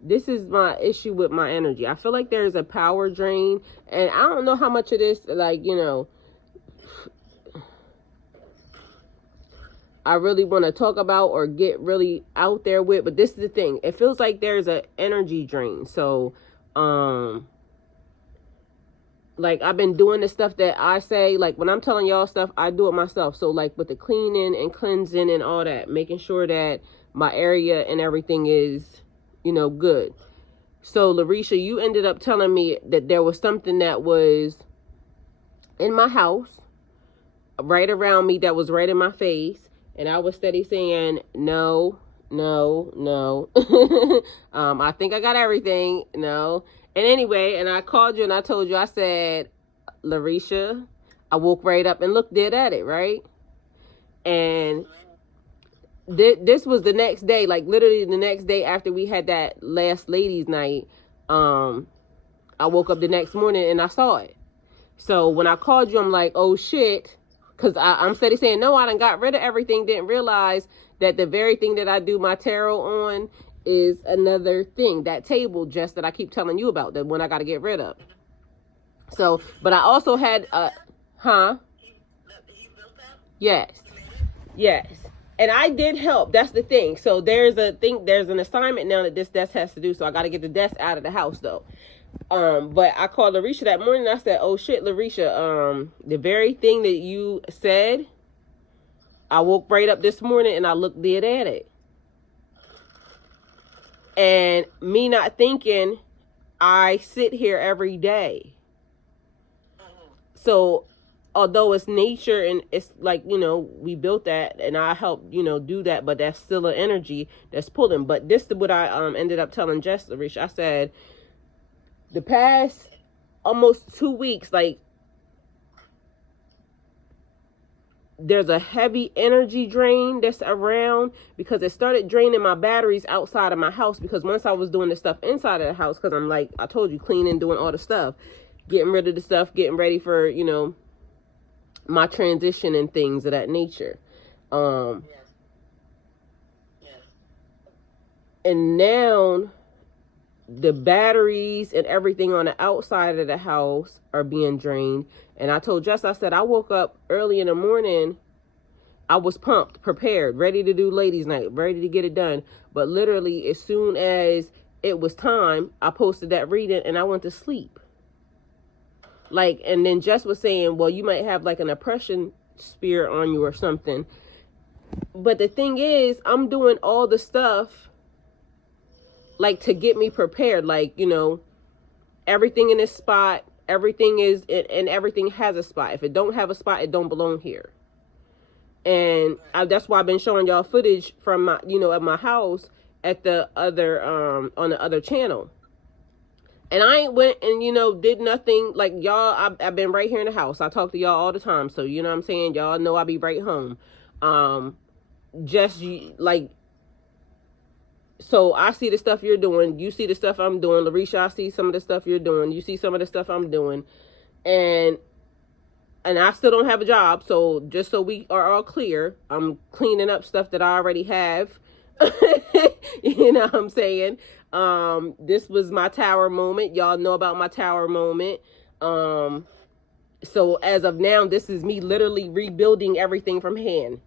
this is my issue with my energy. I feel like there's a power drain, and I don't know how much of this, like, I really want to talk about or get really out there with, but this is the thing. It feels like there's an energy drain. So, like, I've been doing the stuff that I say, like, when I'm telling y'all stuff, I do it myself. So, like, with the cleaning and cleansing and all that, making sure that my area and everything is, good. So, Larisha, you ended up telling me that there was something that was in my house, right around me, that was right in my face. And I was steady saying, no, no, no. I think I got everything. No. And anyway, and I called you and I told you, I said, Larisha, I woke right up and looked dead at it, right? And this was the next day, like literally the next day after we had that last ladies night. I woke up the next morning and I saw it. So when I called you, I'm like, oh shit. Because I'm steady saying, no, I done got rid of everything. Didn't realize that the very thing that I do my tarot on is another thing. That table, just that I keep telling you about, that one I got to get rid of. So, but I also had, Yes. Yes. And I did help. That's the thing. So there's an assignment now that this desk has to do. So I got to get the desk out of the house though. But I called Larisha that morning and I said, oh shit, Larisha, the very thing that you said, I woke right up this morning and I looked dead at it. And me not thinking, I sit here every day. So although it's nature and it's like, we built that and I helped, do that, but that's still an energy that's pulling. But this is what I ended up telling Jess, Larisha. I said, the past almost 2 weeks, like, there's a heavy energy drain that's around because it started draining my batteries outside of my house. Because once I was doing the stuff inside of the house, because I'm like, I told you, cleaning, doing all the stuff, getting rid of the stuff, getting ready for, my transition and things of that nature. Yes. Yes. And now the batteries and everything on the outside of the house are being drained. And I told Jess, I said, I woke up early in the morning. I was pumped, prepared, ready to do ladies night, ready to get it done. But literally, as soon as it was time, I posted that reading and I went to sleep. Like, and then Jess was saying, well, you might have like an oppression spirit on you or something. But the thing is, I'm doing all the stuff like to get me prepared. Like, everything in this spot, everything is, and everything has a spot. If it don't have a spot, it don't belong here. And that's why I've been showing y'all footage from my, at my house at the other, on the other channel. And I ain't went and, did nothing. Like, y'all, I've been right here in the house. I talk to y'all all the time. So, you know what I'm saying? Y'all know I be right home. Just, like, so I see the stuff you're doing. You see the stuff I'm doing. Larisha, I see some of the stuff you're doing. You see some of the stuff I'm doing. And I still don't have a job. So, just so we are all clear, I'm cleaning up stuff that I already have. You know what I'm saying? This was my tower moment. Y'all know about my tower moment. So as of now, this is me literally rebuilding everything from hand.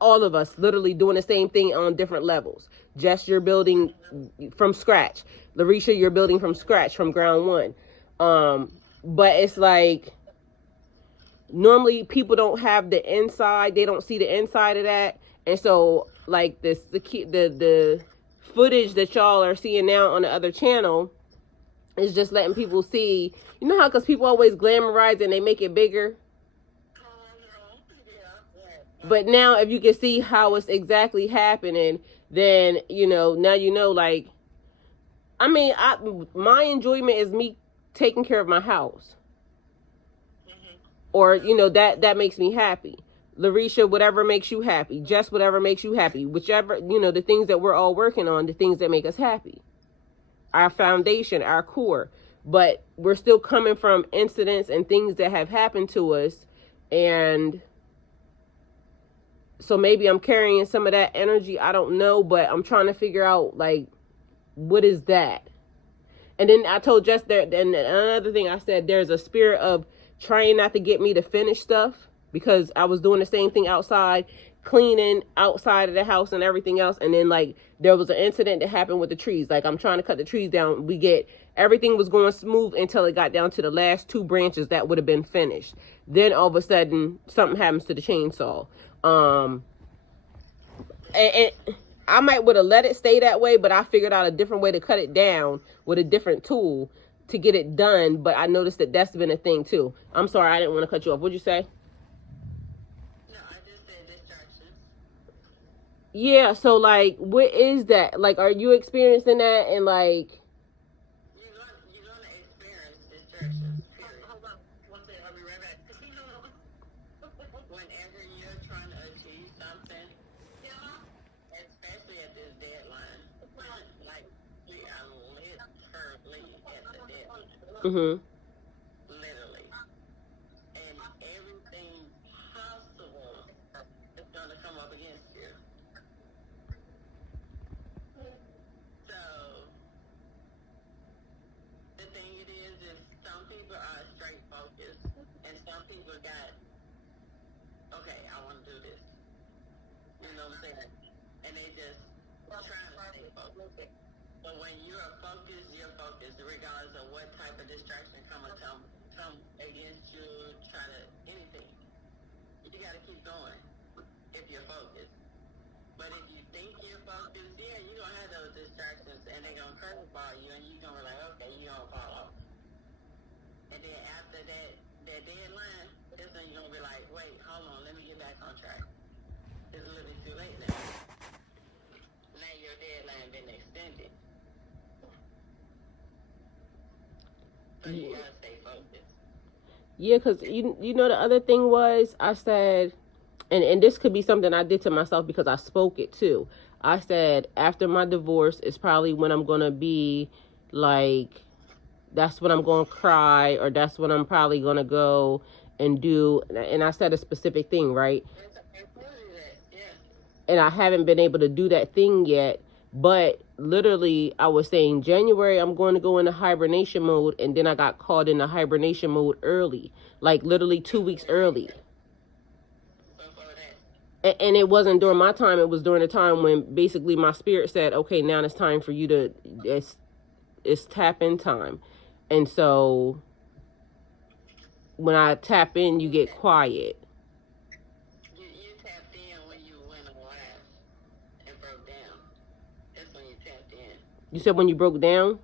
All of us literally doing the same thing on different levels. Jess, you're building from scratch. Larisha, you're building from scratch, from ground one. But it's like, normally people don't have the inside. They don't see the inside of that. And so like the footage that y'all are seeing now on the other channel is just letting people see, how, because people always glamorize and they make it bigger. But now if you can see how it's exactly happening, then, now like, I mean, my enjoyment is me taking care of my house. Or, that makes me happy. Larisha, whatever makes you happy. Jess, whatever makes you happy. Whichever, the things that we're all working on, the things that make us happy. Our foundation, our core. But we're still coming from incidents and things that have happened to us. And so maybe I'm carrying some of that energy. I don't know. But I'm trying to figure out, like, what is that? And then I told Jess that, and another thing I said, there's a spirit of trying not to get me to finish stuff because I was doing the same thing outside, cleaning outside of the house and everything else. And then like there was an incident that happened with the trees. Like I'm trying to cut the trees down. Everything was going smooth until it got down to the last 2 branches that would have been finished. Then all of a sudden something happens to the chainsaw. And I might would have let it stay that way, but I figured out a different way to cut it down with a different tool to get it done. But I noticed that that's been a thing too. I'm sorry, I didn't want to cut you off. What'd you say? No, I just said distractions. Yeah, so like, what is that? Like, are you experiencing that? And like, You're gonna experience distractions. Period. Hold on, one second. I'll be right back. Whenever you're trying to achieve something, especially at this deadline, like we are literally at the deadline. Literally. And everything possible is going to come up against you. So, the thing it is some people are straight focused, and some people got, okay, I want to do this. You know what I'm saying? And they just trying to stay focused. But when you're focused, regardless of what type of distraction come against you, try to anything. You got to keep going if you're focused. But if you think you're focused, yeah, you're going to have those distractions, and they're going to curveball you, and you're going to be like, okay, you're going to fall off. And then after that deadline, that's when you're going to be like, wait, hold on, let me get back on track. It's a little bit too late now. Now your deadline been extended. So you gotta stay focused. Yeah, because you know the other thing was I said, and this could be something I did to myself because I spoke it too. I said after my divorce is probably when I'm gonna be like, that's when I'm gonna cry, or that's when I'm probably gonna go and do. And I said a specific thing, right? And I haven't been able to do that thing yet. But literally, I was saying January, I'm going to go into hibernation mode. And then I got caught in the hibernation mode early, like literally 2 weeks early. And it wasn't during my time. It was during the time when basically my spirit said, okay, now it's time for you to, it's tap in time. And so when I tap in, you get quiet. You tapped in when you went on live and broke down. That's when you tapped in. You said when you broke down?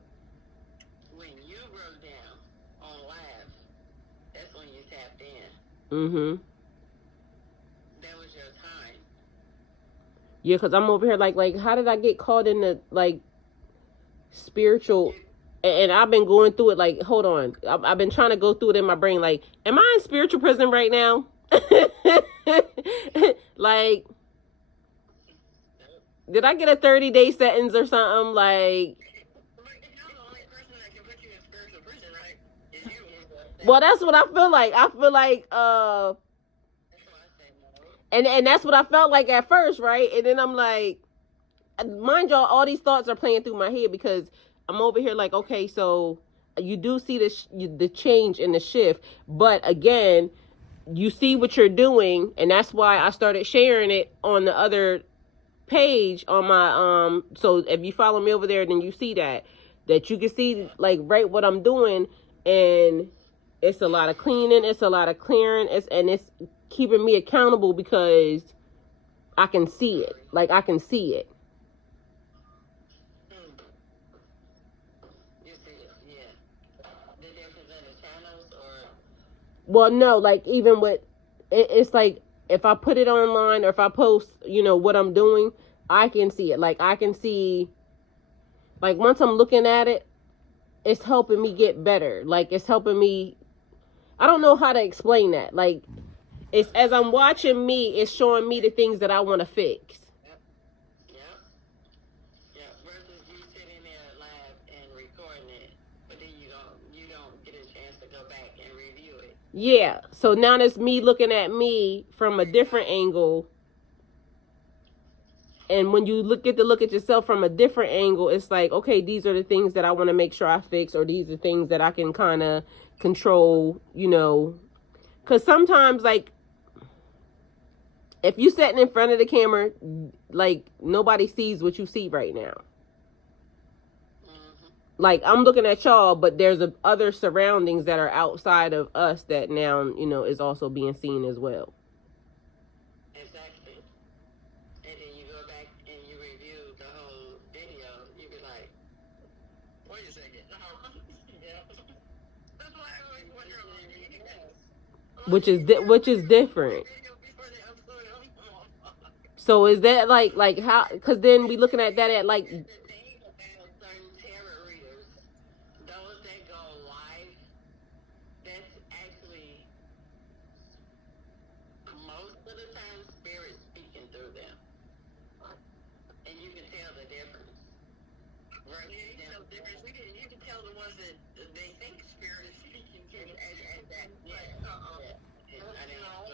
When you broke down on live, that's when you tapped in. That was your time. Yeah, because I'm over here like, how did I get caught in the, like, spiritual... And I've been going through it, like, hold on. I've been trying to go through it in my brain. Like, am I in spiritual prison right now? Like, did I get a 30-day sentence or something? Like, well, that's what I feel like. I feel like, and that's what I felt like at first, right? And then I'm like, mind y'all, all these thoughts are playing through my head because I'm over here like, okay, so you do see the change in the shift, but again, you see what you're doing, and that's why I started sharing it on the other page on my so if you follow me over there, then you see that you can see like right what I'm doing, and it's a lot of cleaning, it's a lot of clearing, it's keeping me accountable because I can see it. Like I can see it. Well, no, like even with it's like if I put it online or if I post, what I'm doing, I can see it. Like I can see, like once I'm looking at it, it's helping me get better. Like it's helping me. I don't know how to explain that. Like it's as I'm watching me, it's showing me the things that I want to fix. Yeah, so now it's me looking at me from a different angle. And when you look at yourself from a different angle, it's like, okay, these are the things that I want to make sure I fix, or these are things that I can kind of control, you know. Because sometimes, like, if you sitting in front of the camera, like, nobody sees what you see right now. Like, I'm looking at y'all, but there's other surroundings that are outside of us that now, you know, is also being seen as well. Exactly. And then you go back and you review the whole video, you be like, wait a second. Yeah. That's why I always wonder about Which is different. So is that like how? Because then we looking at that at like. The thing about certain tarot readers, those that go live, that's actually most of the time spirit speaking through them, and you can tell the difference. Right? Yeah, you can tell the difference. You can tell the ones that they think spirit is speaking to. And that, yeah. I didn't know,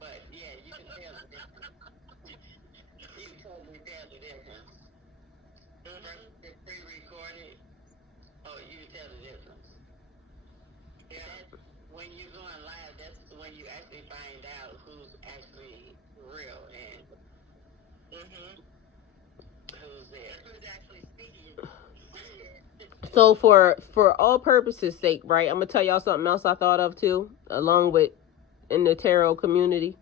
but yeah, you can tell the difference. You can totally tell the difference. It's pre-recorded. Oh, you can tell the difference. Yeah. When you're going live, that's when you actually find out who's actually real and who's there. Who's actually speaking. So for all purposes' sake, right? I'm gonna tell y'all something else I thought of too, along with in the tarot community.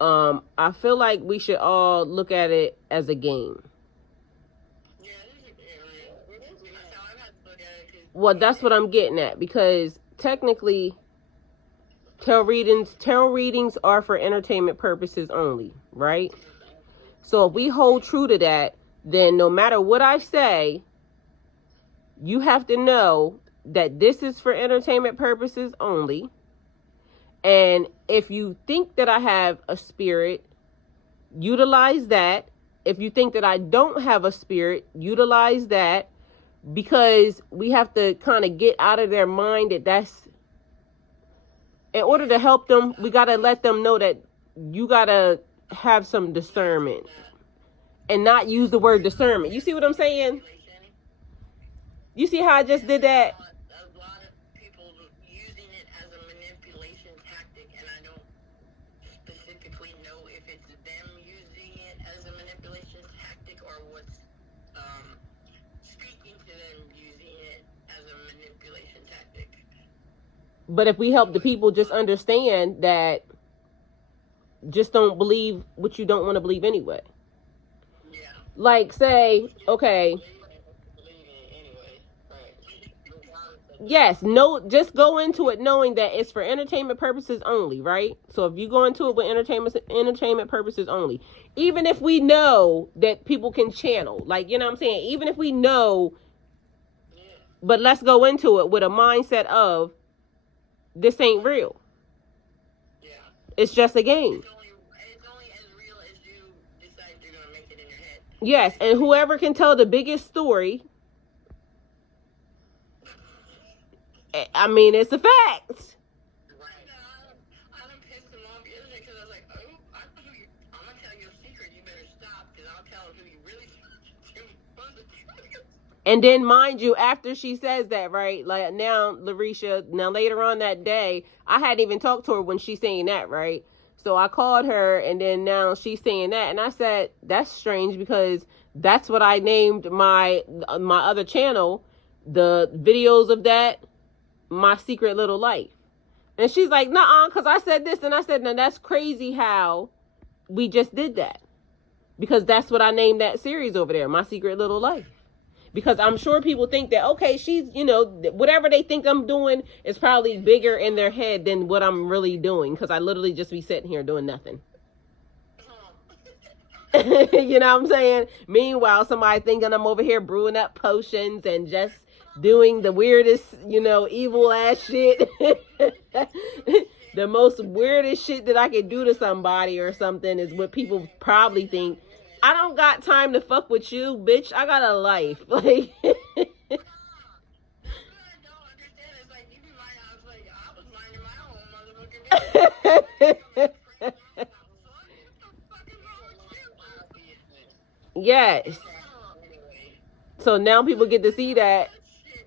I feel like we should all look at it as a game. Well, that's what I'm getting at, because technically tarot readings are for entertainment purposes only, right? So if we hold true to that, then no matter what I say, you have to know that this is for entertainment purposes only. And if you think that I have a spirit, utilize that. If you think that I don't have a spirit, utilize that. Because we have to kind of get out of their mind that that's, in order to help them, we got to let them know that you got to have some discernment and not use the word discernment. You see what I'm saying? You see how I just did that? A lot of people using it as a manipulation tactic, and I don't specifically know if it's them using it as a manipulation tactic or what's speaking to them using it as a manipulation tactic. But if we help the people just understand that, just don't believe what you don't want to believe anyway. Yeah. Like, say, okay. Yes, no, just go into it knowing that it's for entertainment purposes only, right? So if you go into it with entertainment purposes only, even if we know that people can channel, like, you know what I'm saying? Even if we know, but let's go into it with a mindset of, this ain't real. Yeah. It's just a game. It's only as real as you decide you're going to make it in your head. Yes, and whoever can tell the biggest story, I mean, it's a fact. Right. I done pissed him off yesterday because I was like, oh, I'm going to tell you a secret. You better stop because I'll tell him who you really And then, mind you, after she says that, right, like now, Larisha, now later on that day, I hadn't even talked to her when she's saying that, right? So I called her, and then now she's saying that, and I said, that's strange, because that's what I named my other channel, the videos of that, My Secret Little Life. And she's like, nuh-uh, because I said this, and I said, now that's crazy how we just did that. Because that's what I named that series over there, My Secret Little Life. Because I'm sure people think that, okay, she's, you know, whatever they think I'm doing is probably bigger in their head than what I'm really doing. Because I literally just be sitting here doing nothing. You know what I'm saying? Meanwhile, somebody thinking I'm over here brewing up potions and just doing the weirdest, you know, evil ass shit. The most weirdest shit that I could do to somebody or something is what people probably think. I don't got time to fuck with you, bitch. I got a life. Like, Yes. Oh, anyway. So now people get to see that. Shit.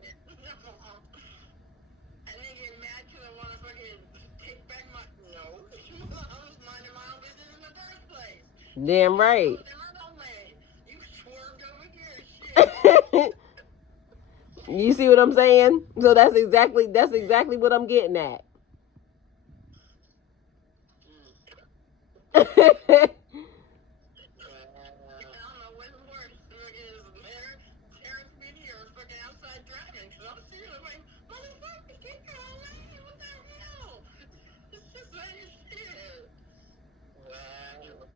And then get mad because I want to fucking take back my. No. I was minding my own business in the first place. Damn right. Oh, they're not on lane. You swerved over here. Shit. You see what I'm saying? So that's exactly what I'm getting at.